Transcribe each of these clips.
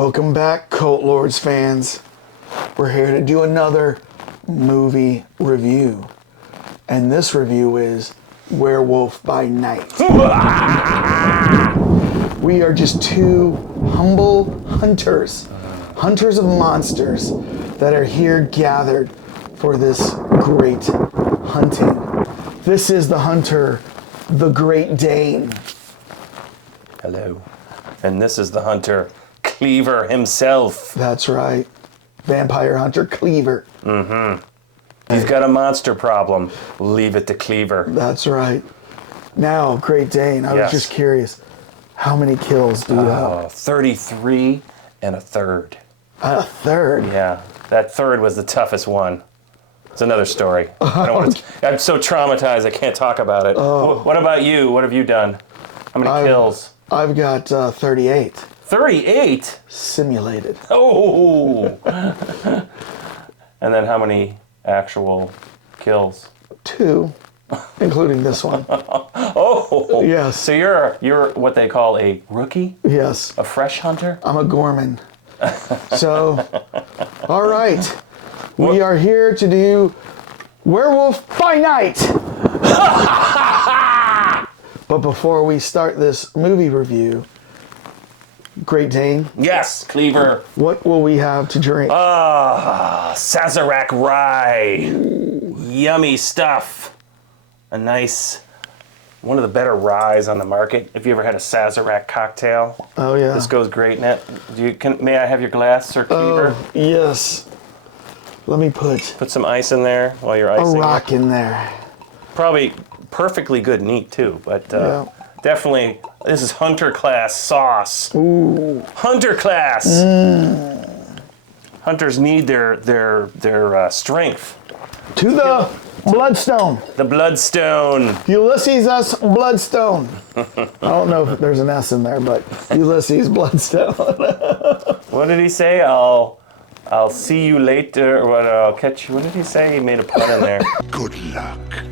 Welcome back, Cult Lords fans. We're here to do another movie review. And this review is Werewolf by Night. We are just two humble hunters of monsters that are here gathered for this great hunting. This is the hunter, the Great Dane. Hello. And this is the hunter, Cleaver himself. That's right. Vampire hunter Cleaver. Mm-hmm. He's got a monster problem. Leave it to Cleaver. That's right. Now, Great Dane, I was just curious. How many kills do you have? 33 and a third. A third? Yeah. That third was the toughest one. It's another story. I'm so traumatized I can't talk about it. What about you? What have you done? How many kills? I've got 38. 38? Simulated. Oh! And then how many actual kills? 2, including this one. Oh! Yes. So you're what they call a rookie? Yes. A fresh hunter? I'm a Gorman. So, all right. We are here to do Werewolf by Night. But before we start this movie review, Great Dane. Yes, Cleaver. What will we have to drink? Sazerac rye. Yummy stuff. A nice, one of the better ryes on the market. If you ever had a Sazerac cocktail. Oh yeah. This goes great in it. May I have your glass, Sir Cleaver? Oh, yes. Let me put some ice in there while you're icing. A rock in there. Probably perfectly good neat too, but definitely this is hunter class sauce. Ooh. Hunter class. Hunters need their strength. To the Bloodstone. The Bloodstone. Ulysses S. Bloodstone. I don't know if there's an S in there, but Ulysses Bloodstone. What did he say? I'll see you later, or I'll catch you. What did he say? He made a pun in there. Good luck.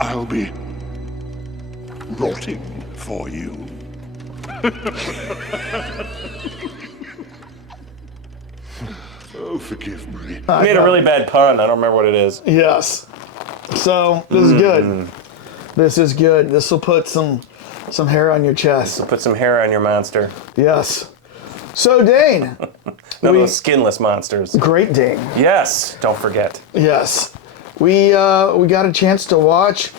I'll be rotting for you. Oh, forgive me. He made a really bad pun. I don't remember what it is. Yes. So, this is good. This is good. This will put some hair on your chest. So put some hair on your monster. Yes. So, Dane. None of those skinless monsters. Great Dane. Yes. Don't forget. Yes. We got a chance to watch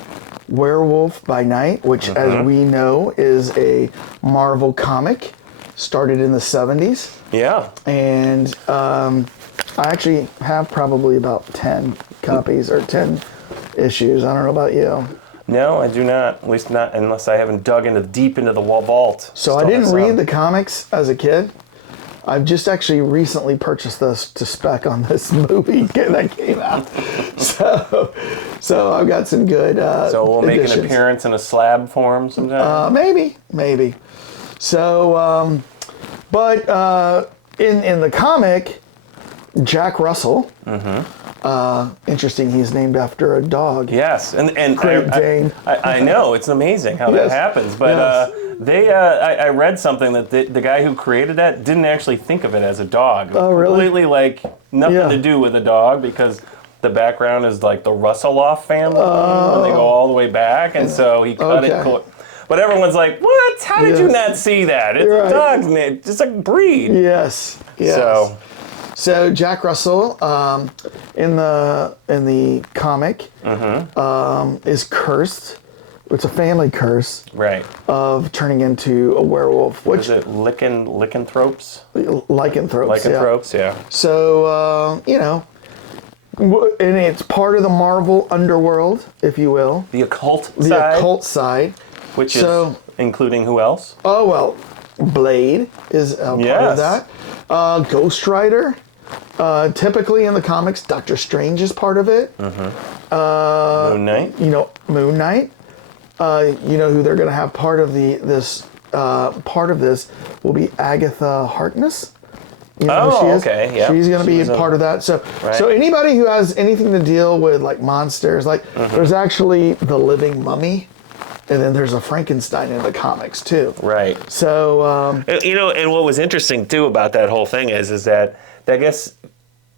Werewolf by Night, which, as we know, is a Marvel comic. Started in the 70s. Yeah. And I actually have probably about 10 copies or 10 issues. I don't know about you. No, I do not. At least not unless I haven't dug deep into the vault. So I didn't read the comics as a kid. I've just actually recently purchased this to spec on this movie that came out. So I've got some good So we'll additions. make an appearance in a slab form sometime? Maybe. So, but in the comic, Jack Russell, interesting, he's named after a dog. Yes, and Great Dane. I know, it's amazing how that happens, but I read something that the guy who created that didn't actually think of it as a dog. Oh, really? Completely nothing to do with a dog, because the background is like the Russelloff family, and they go all the way back, and so he cut it. But everyone's like, what? How did you not see that? It's a dog's name, just a breed. Yes. So Jack Russell, in the comic, is cursed. It's a family curse, right? Of turning into a werewolf. Which is it? Lycanthropes. Lycanthropes. Yeah. So and it's part of the Marvel underworld, if you will. The occult side. The occult side. Which is including who else? Oh well, Blade is part of that. Ghost Rider. Typically in the comics, Doctor Strange is part of it. Moon Knight. Moon Knight. Who they're going to have part of this will be Agatha Harkness. You know who she is? Okay, yeah. She's going to be part of that. So anybody who has anything to deal with like monsters, there's actually the living mummy And then there's a Frankenstein in the comics too. Right. So and what was interesting too about that whole thing is that I guess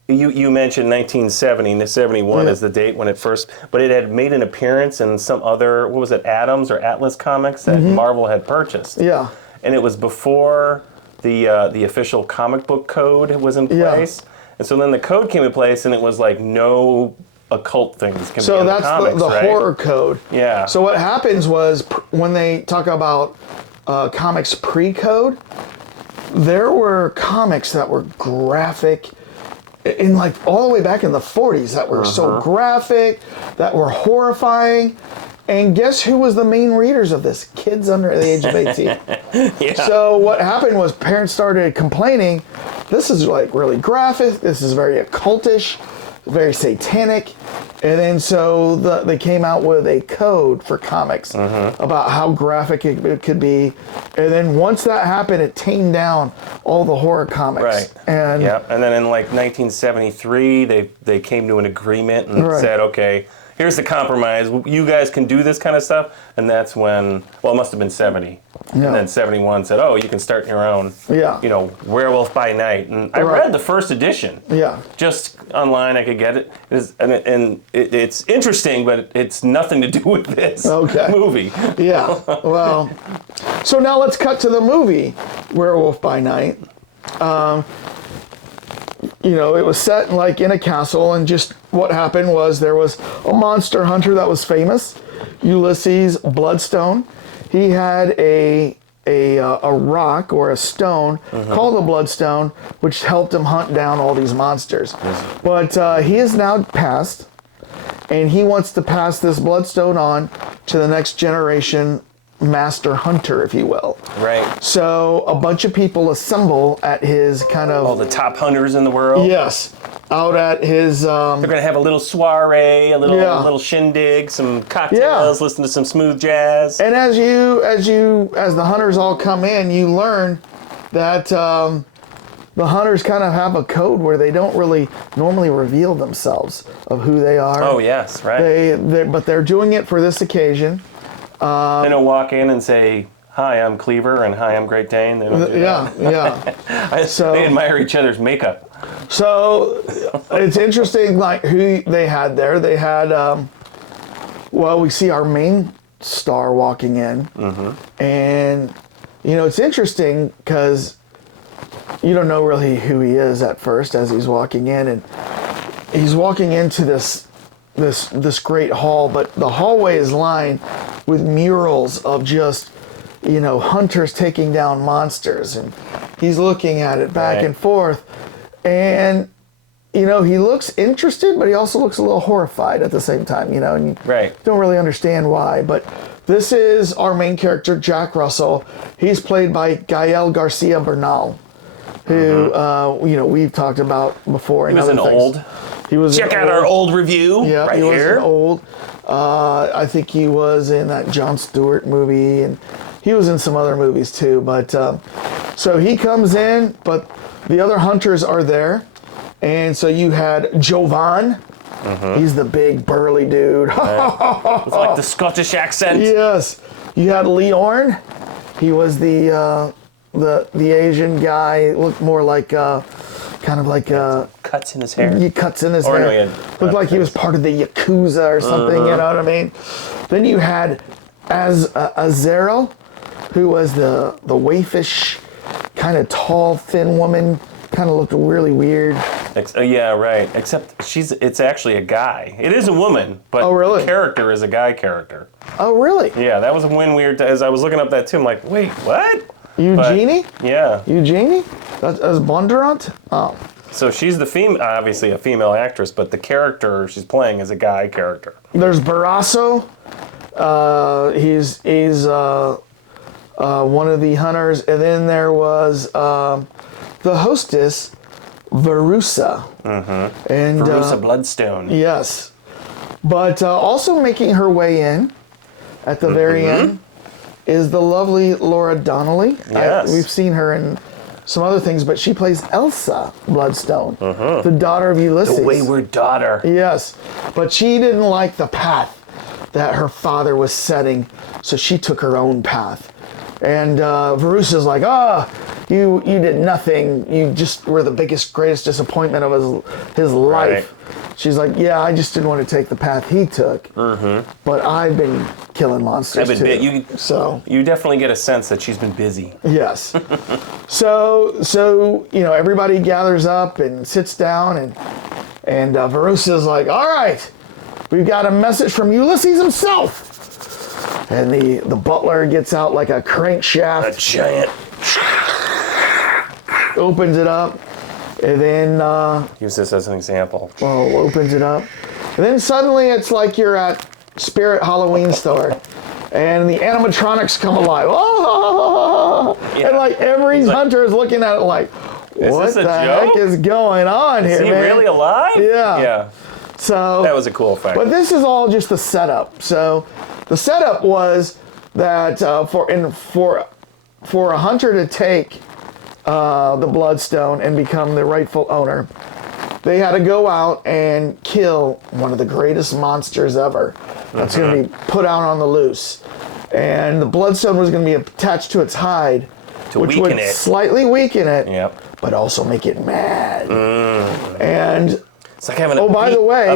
you mentioned 1970 to 71 as the date when it first, but it had made an appearance in some other, what was it, Adams or Atlas comics that Marvel had purchased. Yeah. And it was before the official comic book code was in place. Yeah. And so then the code came in place, and it was like no occult things can be in the comics, the right? horror code. Yeah. So what happens was when they talk about comics pre-code, there were comics that were graphic in like all the way back in the 40s that were so graphic, that were horrifying. And guess who was the main readers of this? Kids under the age of 18. Yeah. So what happened was parents started complaining, this is like really graphic, this is very occultish, very satanic. And then so they came out with a code for comics about how graphic it could be. And then once that happened, it tamed down all the horror comics. Right. And and then in like 1973, they came to an agreement and said, okay, here's the compromise. You guys can do this kind of stuff. And that's when, well, it must have been 70. Yeah. And then 71 said, oh, you can start your own, Werewolf by Night. And I read the first edition. Yeah. Just online, I could get it. It's interesting, but it's nothing to do with this movie. Yeah. Well, so now let's cut to the movie, Werewolf by Night. It was set like in a castle, and just what happened was there was a monster hunter that was famous, Ulysses Bloodstone. He had a rock or a stone called the Bloodstone, which helped him hunt down all these monsters. But he is now passed, and he wants to pass this Bloodstone on to the next generation master hunter, if you will. Right. So a bunch of people assemble at his kind of... all the top hunters in the world? Yes. Out at his... They're going to have a little soiree, a little shindig, some cocktails, listen to some smooth jazz. And as the hunters all come in, you learn that the hunters kind of have a code where they don't really normally reveal themselves of who they are. Oh, yes, right. But they're doing it for this occasion. They don't walk in and say, hi, I'm Cleaver, and hi, I'm Great Dane. They don't do that. They admire each other's makeup. So it's interesting, like who they had there. They had, we see our main star walking in, and it's interesting because you don't know really who he is at first as he's walking in, and he's walking into this great hall, but the hallway is lined with murals of just hunters taking down monsters, and he's looking at it back and forth, and he looks interested, but he also looks a little horrified at the same time, and you don't really understand why. But this is our main character, Jack Russell. He's played by Gael Garcia Bernal, who we've talked about before. He was an old. Check out our old review. Yeah, right he was here. an old. I think he was in that Jon Stewart movie, and he was in some other movies too. But so he comes in, but the other hunters are there, and so you had Jovan. He's the big burly dude. With like the Scottish accent. Yes. You had Leorn. He was the Asian guy. Looked more like kind of like cuts in his hair. Cuts in his hair. Looked like he was part of the Yakuza or something, you know what I mean? Then you had Azero, who was the waifish, kind of tall, thin woman, kind of looked really weird. Yeah, right. Except it's actually a guy. It is a woman, but the character is a guy character. Oh, really? Yeah, that was weird. As I was looking up that too, I'm like, wait, what? Eugenie? Yeah. Eugenie? That's Bondurant? Oh. So she's obviously a female actress, but the character she's playing is a guy character. There's Barrasso. He's one of the hunters. And then there was the hostess, Verussa. And Verussa Bloodstone. Yes. But also making her way in at the very end is the lovely Laura Donnelly. Yes. We've seen her in some other things, but she plays Elsa Bloodstone, the daughter of Ulysses. The wayward daughter. Yes. But she didn't like the path that her father was setting, so she took her own path. And Verusa's like, you did nothing. You just were the greatest disappointment of his life. Right. She's like, yeah, I just didn't want to take the path he took. Mm-hmm. But I've been killing monsters too. You definitely get a sense that she's been busy. Yes. So everybody gathers up and sits down, and Verusa's like, all right, we've got a message from Ulysses himself. And the butler gets out like a crankshaft. A giant. Opens it up, and then... use this as an example. Well, opens it up. And then suddenly it's like you're at Spirit Halloween store, and the animatronics come alive. Oh! Yeah. And like every hunter is looking at it like, what the heck is going on here, man? Is he really alive? Yeah. Yeah. So... That was a cool effect. But this is all just the setup. So the setup was that for a hunter to take the Bloodstone and become the rightful owner, they had to go out and kill one of the greatest monsters ever. That's going to be put out on the loose. And the Bloodstone was going to be attached to its hide, which would slightly weaken it, but also make it mad. And it's like having a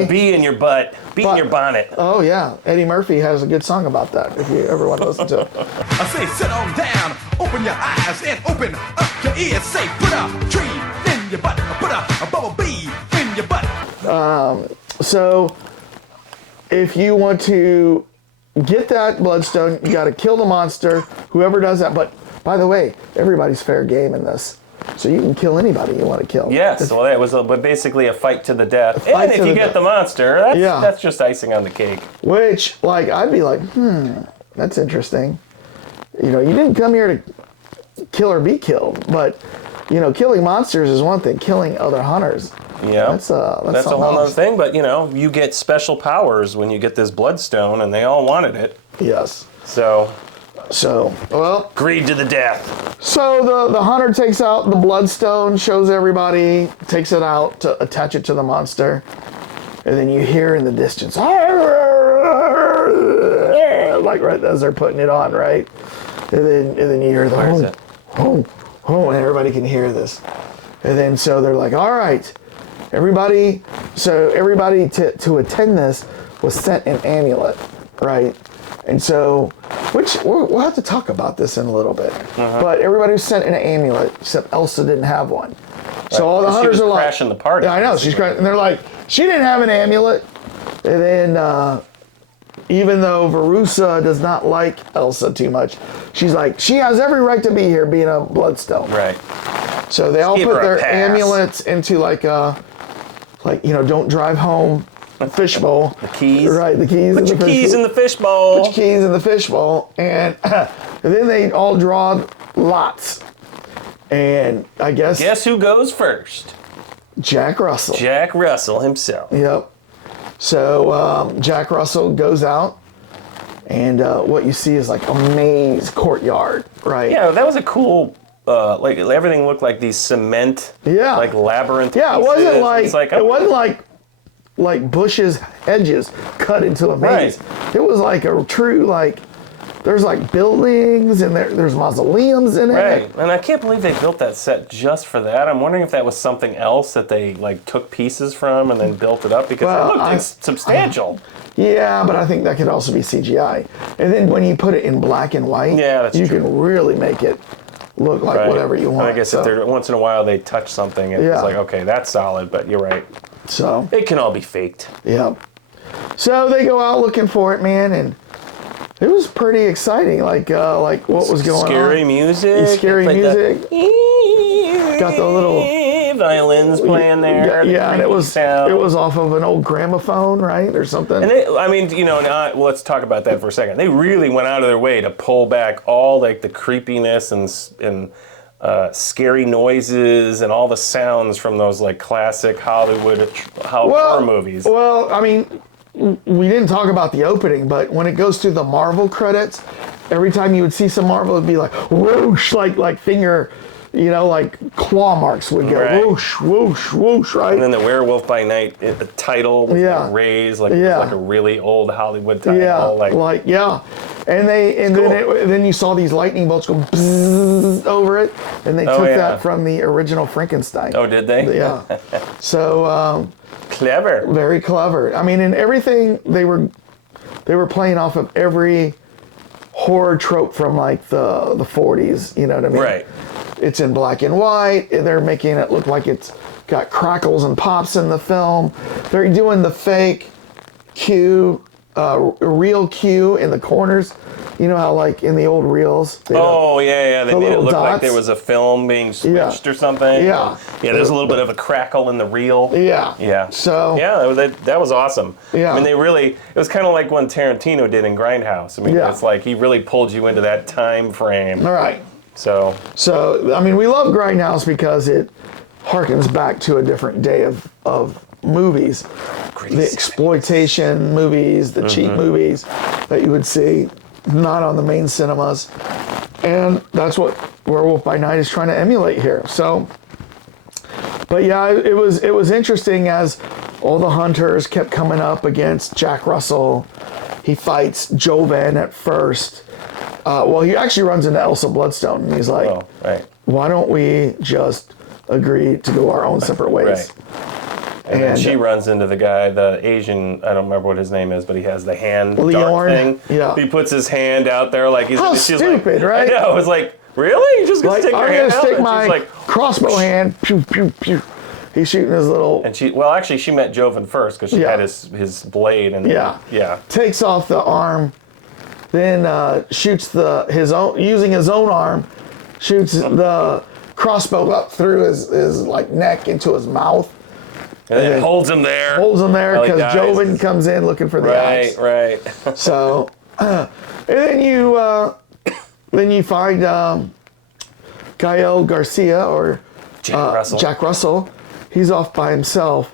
bee in your butt, in your bonnet. Oh yeah, Eddie Murphy has a good song about that. If you ever want to listen to it. I say, sit on down, open your eyes and open up your ears. Say, put a tree in your butt, put a bumblebee in your butt. So, if you want to get that Bloodstone, you got to kill the monster. Whoever does that, but by the way, everybody's fair game in this. So you can kill anybody you want to kill. Yes, well, it was basically a fight to the death. And if you get the monster, that's just icing on the cake. Which, like, I'd be like, that's interesting. You didn't come here to kill or be killed, but, killing monsters is one thing. Killing other hunters, that's a whole other thing. But, you get special powers when you get this Bloodstone, and they all wanted it. Yes. So, well... Greed to the death. So the hunter takes out the Bloodstone, shows everybody, takes it out to attach it to the monster. And then you hear in the distance, like right as they're putting it on, right? And then you hear the and everybody can hear this. And then so they're like, all right, everybody to attend this was sent an amulet, right? And so, which we'll have to talk about this in a little bit. But everybody was sent an amulet, except Elsa didn't have one. So all the hunters are like, crashing the party. Yeah, I know, she's crashing. And they're like, she didn't have an amulet. And then, even though Verusa does not like Elsa too much, she's like, she has every right to be here, being a Bloodstone. Right. So they all put their amulets into don't drive home. A fishbowl. The keys. Right, the keys. Put your keys in the fishbowl. Put your keys in the fishbowl. And then they all draw lots. And I guess... Guess who goes first? Jack Russell. Jack Russell himself. Yep. So Jack Russell goes out. And what you see is like a maze courtyard, right? Yeah, that was a cool... everything looked like these cement... like labyrinth pieces. It wasn't like bushes, hedges cut into a maze. Right. It was like a true, there's like buildings and there's mausoleums in it. Right, and I can't believe they built that set just for that. I'm wondering if that was something else that they took pieces from and then built it up, because it looked substantial. Yeah, but I think that could also be CGI. And then when you put it in black and white, you can really make it look like whatever you want. And I guess if once in a while they touch something, it's like, okay, that's solid, but you're right. So it can all be faked. Yeah. So they go out looking for it, man, and it was pretty exciting. Like what was going on? Scary music. Scary music. Got the little violins playing there. Yeah, and it was off of an old gramophone, right, or something. And let's talk about that for a second. They really went out of their way to pull back all the creepiness and scary noises and all the sounds from those classic Hollywood horror movies. Well, I mean, we didn't talk about the opening, but when it goes through the Marvel credits, every time you would see some Marvel, it'd be like whoosh, like finger you know, like claw marks would go Right. whoosh, whoosh, whoosh, right? And then the Werewolf by Night, the title was Yeah. raised like, it Yeah. was like a really old Hollywood title. Yeah, and then you saw these lightning bolts go bzzz over it, and they took that from the original Frankenstein. Oh, did they? Yeah. So Clever. very clever. I mean, in everything they were playing off of every horror trope from like the 40s. You know what I mean? Right. It's in black and white. They're making it look like it's got crackles and pops in the film. They're doing the fake Q, real Q in the corners. You know how like in the old reels? They made it little look like dots. there was a film being switched or something. Yeah. Yeah, there's a little bit of a crackle in the reel. Yeah. Yeah. So. Yeah, that was awesome. Yeah. I mean, it was kind of like when Tarantino did in Grindhouse. I mean, it's like he really pulled you into that time frame. All right. So, I mean, we love Grindhouse because it harkens back to a different day of movies. The exploitation movies, the cheap movies that you would see not on the main cinemas. And that's what Werewolf by Night is trying to emulate here. So, but yeah, it was interesting as all the hunters kept coming up against Jack Russell. He fights Jovan at first. Well, he actually runs into Elsa Bloodstone, and he's like, why don't we just agree to go our own separate ways? Right. And then she runs into the guy, the Asian, I don't remember what his name is, but he has the hand dart thing. Yeah. He puts his hand out there like he's... How she's stupid, like, right? I know, it's like, really? You're just going to stick your hand out? I'm going to stick And my she's like, crossbow hand, pew, pew, pew. He's shooting his little... And she met Jovan first because she had his blade. And takes off the arm, then shoots using his own arm, shoots the crossbow up through his like neck into his mouth. And then holds him there. Holds him there because Jovan comes in looking for the axe. Right. So, and then you find Gael Garcia or Jack Russell. He's off by himself,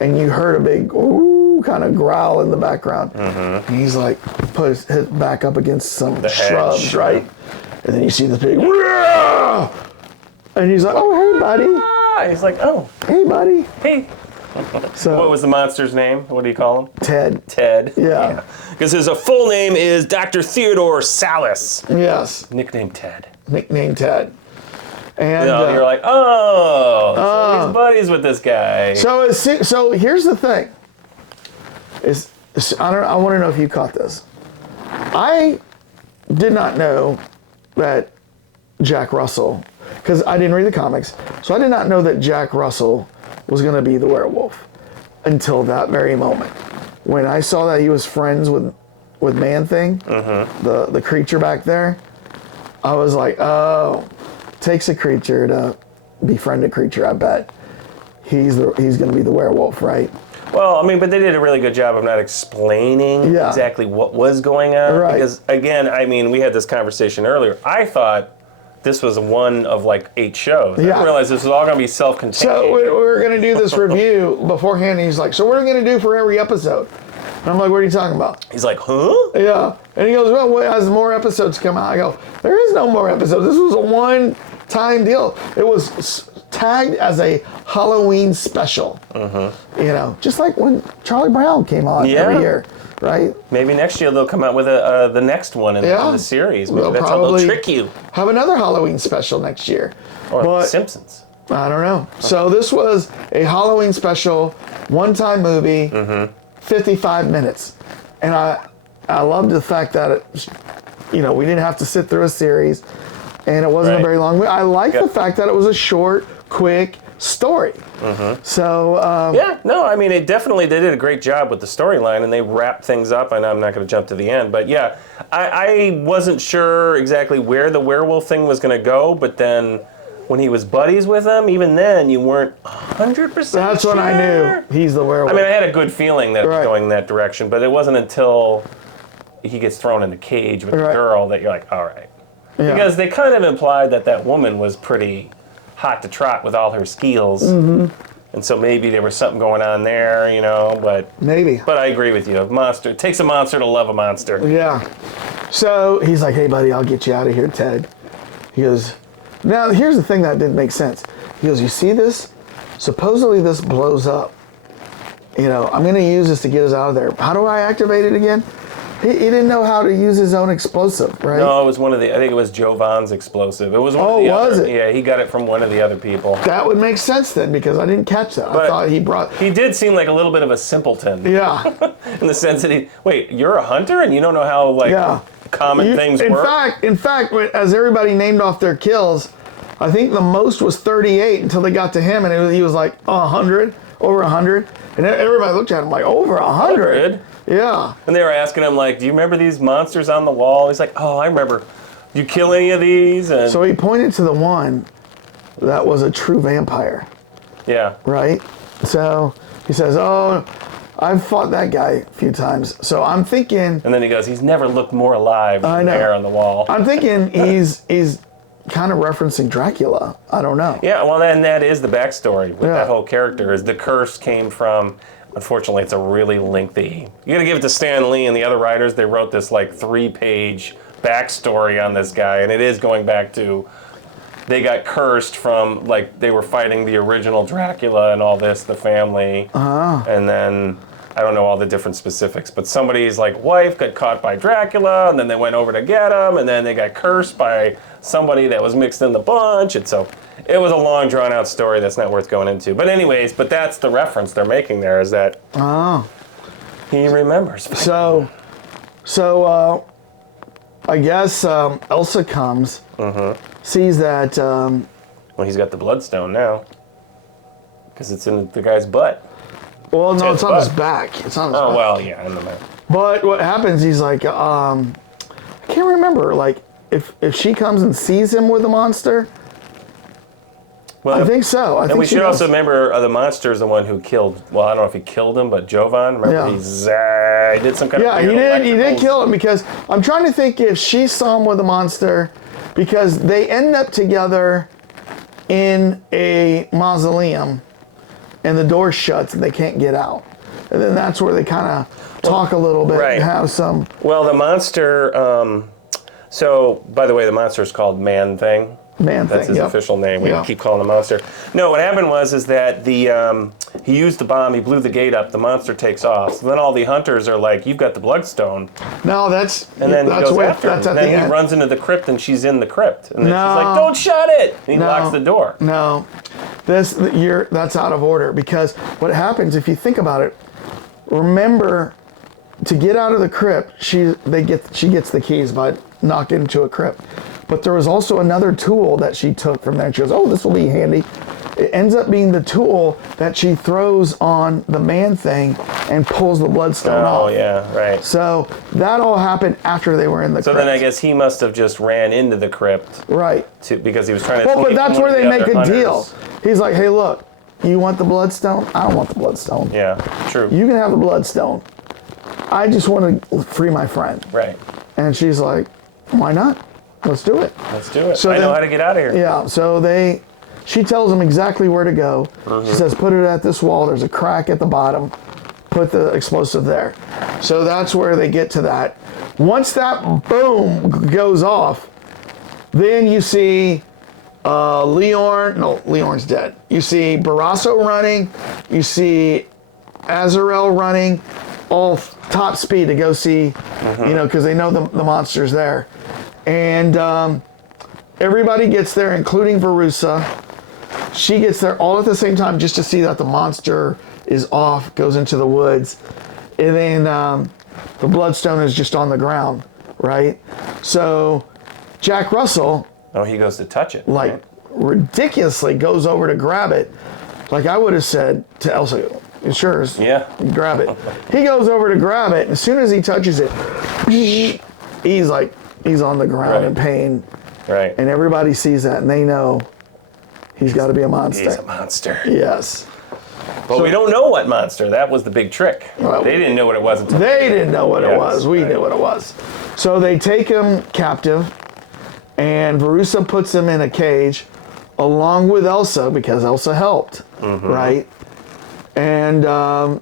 and you heard a big ooh kind of growl in the background. Mm-hmm. And he's like put his head back up against some shrubs, right? And then you see the big, and he's like, "Oh, hey, buddy." He's like, "Oh, hey, buddy." Hey. So, what was the monster's name? What do you call him? Ted. Yeah. Because his full name is Dr. Theodore Salas. Yes. Nicknamed Ted. And you're like, so he's buddies with this guy. So here's the thing. I want to know if you caught this. I did not know that Jack Russell, because I didn't read the comics, so I did not know that Jack Russell was going to be the werewolf until that very moment. When I saw that he was friends with Man-Thing, the creature back there, I was like, oh, takes a creature to befriend a creature, I bet. He's going to be the werewolf, right? Well, I mean, but they did a really good job of not explaining exactly what was going on. Right. Because, again, I mean, we had this conversation earlier. I thought this was one of like 8 shows. I didn't realize this was all going to be self-contained. So we were going to do this review beforehand, and he's like, so what are we going to do for every episode? And I'm like, what are you talking about? He's like, huh? Yeah. And he goes, well, as more episodes come out, I go, there is no more episodes. This was a one-time deal. It was tagged as a Halloween special. You know, just like when Charlie Brown came on every year. Right? Maybe next year they'll come out with the next one in the series. Maybe that's how they'll trick you. Have another Halloween special next year. Or Simpsons. I don't know. So this was a Halloween special, one-time movie, 55 minutes. And I loved the fact that we didn't have to sit through a series, and it wasn't a very long movie. I like the fact that it was a short, quick story. So I mean, they did a great job with the storyline, and they wrapped things up. And I'm not going to jump to the end, but yeah, I wasn't sure exactly where the werewolf thing was going to go, but then when he was buddies with him, even then you weren't 100%. That's when I knew he's the werewolf. I mean, I had a good feeling that it was going that direction, but it wasn't until he gets thrown in the cage with the girl that you're like, all right, because they kind of implied that woman was pretty hot to trot with all her skills. And so maybe there was something going on there, but... Maybe. But I agree with you. It takes a monster to love a monster. Yeah. So he's like, hey, buddy, I'll get you out of here, Ted. He goes, Now, here's the thing that didn't make sense. He goes, you see this? Supposedly this blows up. You know, I'm going to use this to get us out of there. How do I activate it again? He didn't know how to use his own explosive, right? No, it was I think it was Jovan's explosive. It was one of the was other, it? Yeah, he got it from one of the other people. That would make sense then, because I didn't catch that. But I thought he brought... He did seem like a little bit of a simpleton. Yeah. In the sense that wait, you're a hunter and you don't know how, like, common things work? In fact, as everybody named off their kills, I think the most was 38 until they got to him, and he was like 100, over 100. And everybody looked at him like, over 100? Yeah. And they were asking him, like, do you remember these monsters on the wall? He's like, oh, I remember. Do you kill any of these? And so he pointed to the one that was a true vampire. Yeah. Right? So he says, oh, I've fought that guy a few times. So I'm thinking... And then he goes, he's never looked more alive than there on the wall. I'm thinking he's kind of referencing Dracula. I don't know. Yeah, well, then that is the backstory with that whole character, is the curse came from... Unfortunately, it's a really lengthy... You gotta give it to Stan Lee and the other writers. They wrote this, like, 3-page backstory on this guy, and it is going back to... They got cursed from, like, they were fighting the original Dracula and all this, the family. And then, I don't know all the different specifics, but somebody's, like, wife got caught by Dracula, and then they went over to get him, and then they got cursed by somebody that was mixed in the bunch, and so... It was a long, drawn-out story that's not worth going into. But anyways, that's the reference they're making there, is that he remembers. So I guess Elsa comes, sees that... well, he's got the Bloodstone now, because it's in the guy's butt. Well, no, it's on his back. It's on his back. Oh, well, yeah, in the back. But what happens, he's like, I can't remember, like, if she comes and sees him with the monster... Well, I think so. And we should also remember the monster is the one who killed. Well, I don't know if he killed him, but Jovan. Remember, he did some kind of. Yeah, he did kill him, because I'm trying to think if she saw him with the monster, because they end up together in a mausoleum, and the door shuts and they can't get out, and then that's where they kind of talk a little bit and have some. Well, the monster. So, by the way, the monster is called Man Thing. That's his official name. We keep calling him Monster. No, what happened is that he used the bomb, he blew the gate up, the monster takes off. So then all the hunters are like, you've got the Bloodstone. No, that's... And then he goes after him. And then he runs into the crypt and she's in the crypt. And then she's like, don't shut it! And he locks the door. No, that's out of order, because what happens, if you think about it, remember, to get out of the crypt, she gets the keys by knocking into a crypt. But there was also another tool that she took from there. She goes, oh, this will be handy. It ends up being the tool that she throws on the Man Thing and pulls the Bloodstone off. Oh, yeah, right. So that all happened after they were in the crypt. So then I guess he must have just ran into the crypt. Right. Because he was trying to... Well, but that's where they make a deal. He's like, hey, look, you want the Bloodstone? I don't want the Bloodstone. Yeah, true. You can have the Bloodstone. I just want to free my friend. Right. And she's like, why not? Let's do it. Let's do it. So I know how to get out of here. Yeah, so she tells them exactly where to go. She says, put it at this wall. There's a crack at the bottom. Put the explosive there. So that's where they get to that. Once that boom goes off, then you see Leorn's dead. You see Barrasso running. You see Azrael running, all top speed to go see, because they know the monster's there. And everybody gets there, including Verussa. She gets there all at the same time just to see that the monster is off, goes into the woods. And then the Bloodstone is just on the ground, right? So Jack Russell... Oh, he goes to touch it. Like, ridiculously goes over to grab it. Like I would have said to Elsa, sure, grab it. He goes over to grab it, and as soon as he touches it, he's on the ground in pain. Right. And everybody sees that, and they know he's got to be a monster. He's a monster. Yes. But we don't know what monster. That was the big trick. Well, they didn't know what it was until they didn't know what it was. We knew what it was. So they take him captive, and Verussa puts him in a cage along with Elsa, because Elsa helped, right? And, I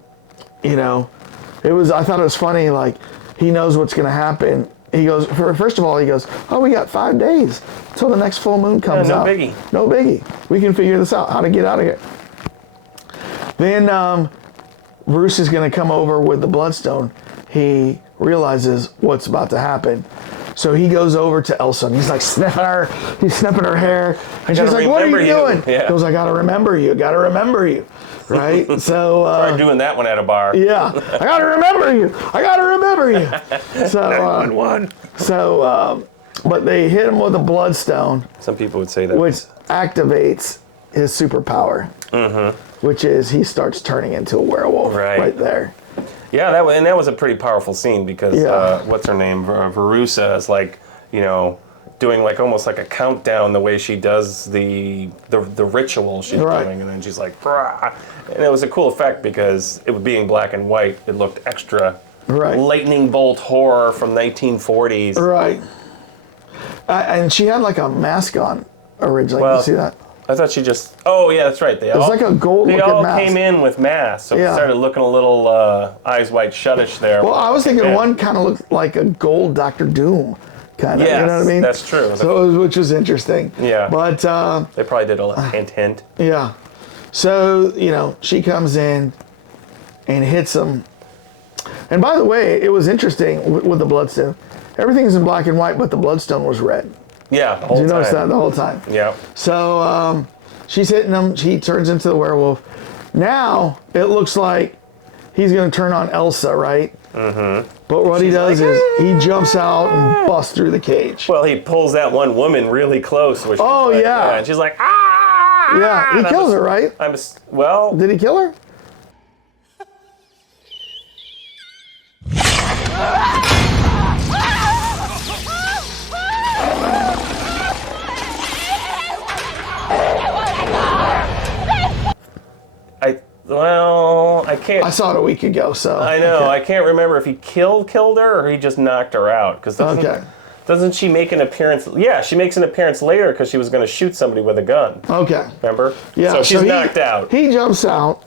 thought it was funny, like, he knows what's going to happen he goes, first of all, he goes, oh, we got 5 days till the next full moon comes no out. biggie. No biggie. We can figure this out, how to get out of here. Then Bruce is going to come over with the Bloodstone. He realizes what's about to happen. So he goes over to Elsa and he's like sniffing her hair. And she's like, what are you doing? Yeah. He goes, I gotta remember you, right? So Start doing that one at a bar. yeah, I gotta remember you. So 911. But they hit him with a Bloodstone, Some people would say that. which activates his superpower, which is he starts turning into a werewolf right there. Yeah, that was a pretty powerful scene because Yeah. what's her name, Verussa is like, doing like almost like a countdown the way she does the ritual she's doing, and then she's like, brah. And it was a cool effect because it being black and white, it looked extra lightning bolt horror from 1940s. Right. And she had like a mask on originally. Did you see that? I thought she just. Oh yeah, that's right. It was like a gold-looking mask. They all came in with masks, so it started looking a little eyes wide shutish there. Well, I was thinking one kind of looked like a gold Dr. Doom, kind of. Yes, you know what I mean? That's true. So which was interesting. Yeah. But they probably did a hint. yeah. So she comes in and hits him. And by the way, it was interesting with the Bloodstone. Everything's in black and white, but the Bloodstone was red. Yeah, the whole Did you time. notice that the whole time? Yeah. So she's hitting him. He turns into the werewolf. Now it looks like he's going to turn on Elsa, right? Mm-hmm. But what he does is he jumps out and busts through the cage. Well, he pulls that one woman really close. Which yeah. And she's like, ah! Yeah, he kills her, right? Well... Did he kill her? I can't... I saw it a week ago, so... I know. Okay. I can't remember if he killed her or he just knocked her out. Because doesn't she make an appearance? Yeah, she makes an appearance later because she was going to shoot somebody with a gun. Okay. Remember? Yeah. So she's knocked out. He jumps out.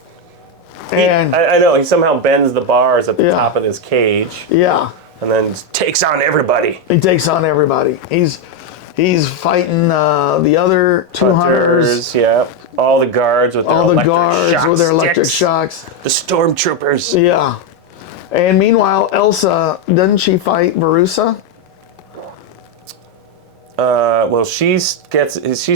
And I know. He somehow bends the bars at the top of his cage. Yeah. And then takes on everybody. He takes on everybody. He's fighting the other two hunters. Yeah. All the guards with their electric shocks. The stormtroopers. Yeah. And meanwhile, Elsa, doesn't she fight Verussa? Well, she's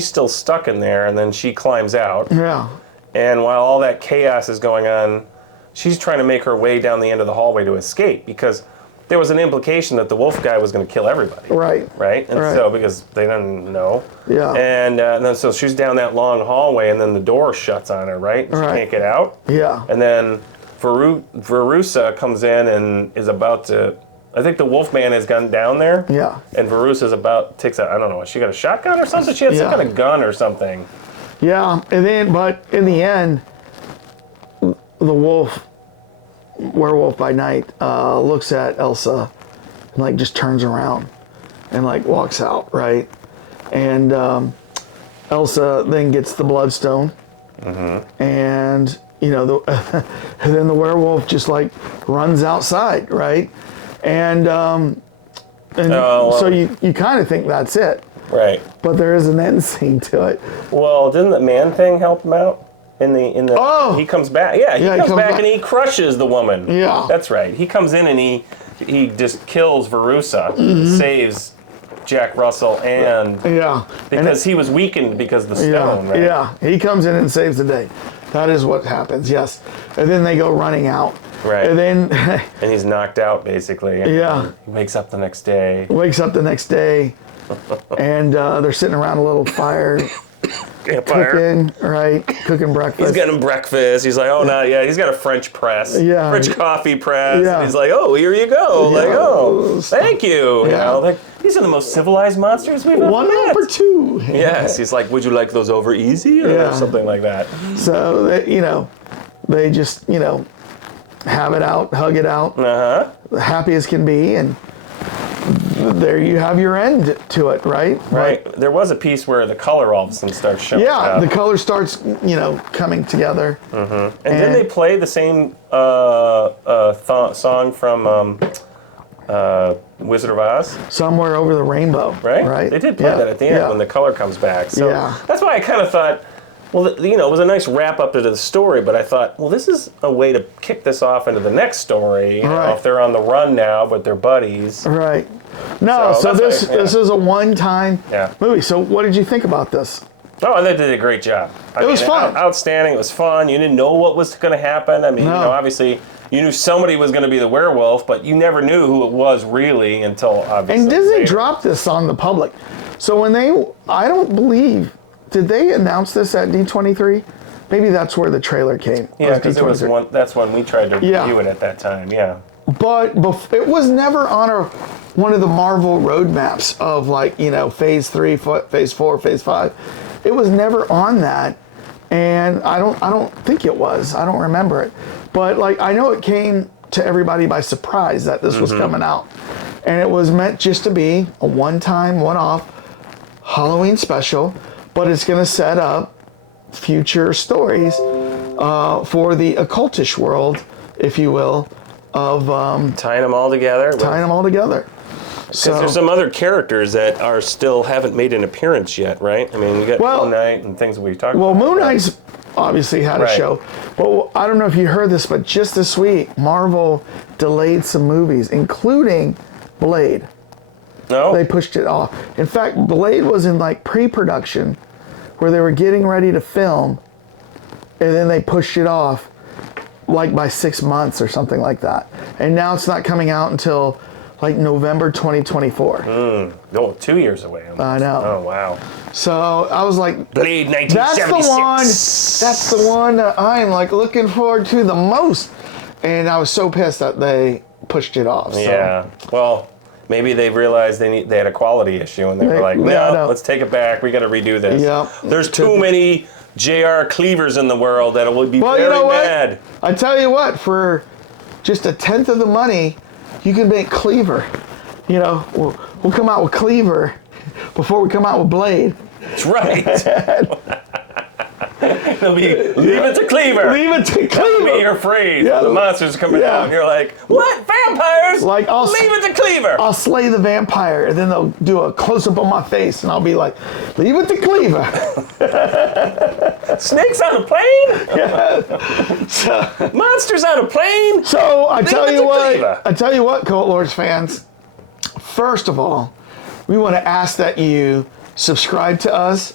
still stuck in there, and then she climbs out. Yeah. And while all that chaos is going on, she's trying to make her way down the end of the hallway to escape because there was an implication that the wolf guy was going to kill everybody. Right. Right? And so, because they didn't know. Yeah. And then so she's down that long hallway, and then the door shuts on her, right? She can't get out. Yeah. And then Verussa comes in and is about to... I think the Wolfman has gone down there. Yeah. And Verussa's I don't know, she got a shotgun or something? She had some kind of gun or something. Yeah, but in the end, the werewolf by night, looks at Elsa and just turns around and walks out, right? And Elsa then gets the Bloodstone, and and then the werewolf just runs outside, right? And so you kind of think that's it. Right. But there is an end scene to it. Well, didn't the man thing help him out? He comes back. Yeah, he comes back and he crushes the woman. Yeah. That's right. He comes in and he just kills Verussa, saves Jack Russell because he was weakened because of the stone, right? Yeah. He comes in and saves the day. That is what happens, yes. And then they go running out. Right. And then and he's knocked out basically. Yeah. He wakes up the next day. And they're sitting around a little fire, cooking breakfast. He's getting breakfast. He's like, oh, not yet. He's got a French press, French coffee press. Yeah. And he's like, oh, here you go. Thank you. Yeah. These are the most civilized monsters we've ever met. 1 over 2. Yes. He's like, would you like those over easy or something like that? So they just have it out, hug it out, happy as can be, and there you have your end to it, right? Right. There was a piece where the color all of a sudden starts showing up. The color starts, coming together. And didn't they play the same song from Wizard of Oz. Somewhere Over the Rainbow. Right? They did play that at the end when the color comes back. So that's why I kind of thought, well, you know, it was a nice wrap up to the story, but I thought, well, this is a way to kick this off into the next story. You know, if they're on the run now, but they're buddies. Right. No, so this is a one-time movie. So what did you think about this? Oh, they did a great job. It was fun. Outstanding. It was fun. You didn't know what was going to happen. I mean, you know, obviously, you knew somebody was going to be the werewolf, but you never knew who it was really until obviously. And Disney dropped this on the public. So when I don't believe, did they announce this at D23? Maybe that's where the trailer came. Yeah, because that's when we tried to review it at that time. Yeah. But it was never on one of the Marvel roadmaps of, like, you know, Phase 3, Phase 4, Phase 5. It was never on that, and I don't think it was. I don't remember it. But, like, I know it came to everybody by surprise that this was coming out. And it was meant just to be a one-time, one-off Halloween special, but it's going to set up future stories for the occultish world, if you will, of tying them all together. So there's some other characters that still haven't made an appearance yet, right? I mean, you got Moon Knight and things we talked about. Well, Moon Knight's obviously had a show. But I don't know if you heard this, but just this week, Marvel delayed some movies, including Blade. No? They pushed it off. In fact, Blade was in, like, pre-production where they were getting ready to film, and then they pushed it off, like, by 6 months or something like that. And now it's not coming out until, like, November 2024. No, 2 years away. Almost. I know. Oh, wow. So I was like, Blade 1976. That's the one that I'm, like, looking forward to the most. And I was so pissed that they pushed it off. So. Yeah. Well, maybe they realized they had a quality issue, and they were like, no, let's take it back. We got to redo this. Yep. There's too many J.R. Cleavers in the world that would be very mad. I tell you what, for just 1/10 of the money, you can make Cleaver. You know, we'll come out with Cleaver before we come out with Blade. That's right. It'll be, leave it to Cleaver. Leave it to Cleaver. That'll be your phrase. Yeah. The monsters are coming out, and you're like, what? Vampires? Like, leave it to Cleaver. I'll slay the vampire, and then they'll do a close-up on my face, and I'll be like, leave it to Cleaver. Snakes on a plane? Yeah. Monsters on a plane? So I tell you what, Cult Lords fans. First of all, we want to ask that you subscribe to us.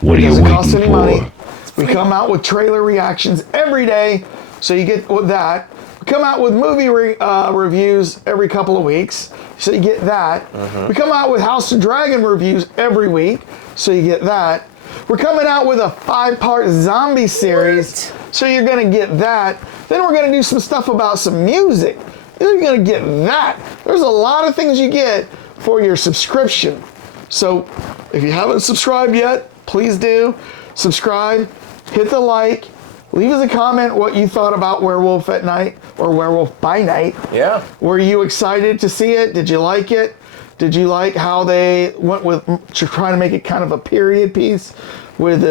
What are you waiting for? It doesn't cost any money. We come out with trailer reactions every day, so you get that. We come out with movie reviews every couple of weeks, so you get that. We come out with House of Dragon reviews every week, so you get that. We're coming out with a 5-part zombie series, so you're going to get that. Then we're going to do some stuff about some music. Then you're going to get that. There's a lot of things you get for your subscription. So if you haven't subscribed yet, please do. Subscribe, hit the like, leave us a comment what you thought about Werewolf at Night or Werewolf by Night. Yeah. Were you excited to see it? Did you like it? Did you like how they went with trying to make it kind of a period piece with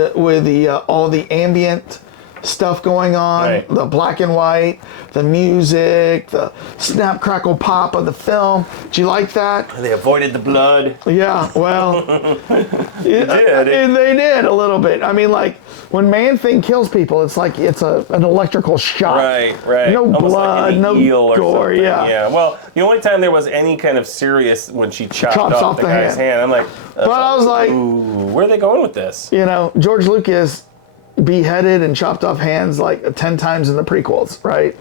all the ambient stuff going on, the black and white, the music, the snap, crackle, pop of the film? Did you like that? They avoided the blood. Yeah, well, they did a little bit. I mean, like, when Man-Thing kills people, it's like it's an electrical shock. Right. No almost blood, like no gore. Yeah. Well, the only time there was any kind of serious when she chops off the guy's hand, I'm like, but I was like, ooh, where are they going with this? You know, George Lucas beheaded and chopped off hands like 10 times in the prequels, right?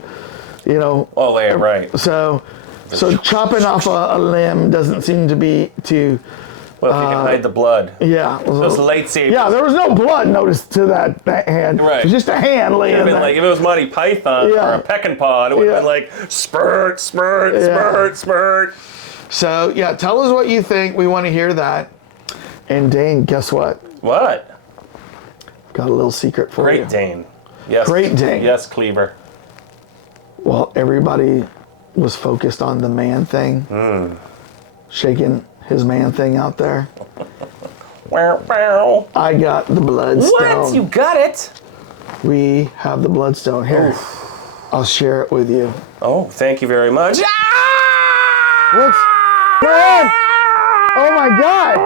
You know. Oh, yeah, right. So chopping off a limb doesn't seem to be too. Well, if you can hide the blood. Yeah. Those lightsabers. Yeah, there was no blood noticed to that hand. Right. It was just a hand laying there. Like if it was Monty Python or a Peckinpah, it would have been like spurt, spurt. So yeah, tell us what you think. We want to hear that. And Dane, guess what? What? Got a little secret for you. Great Dane. Yes. Great Dane. Yes, Cleaver. Well, everybody was focused on the man thing. Shaking his man thing out there. I got the Bloodstone. What? You got it? We have the Bloodstone. Here, I'll share it with you. Oh, thank you very much. Ah! What's going on? Oh my God!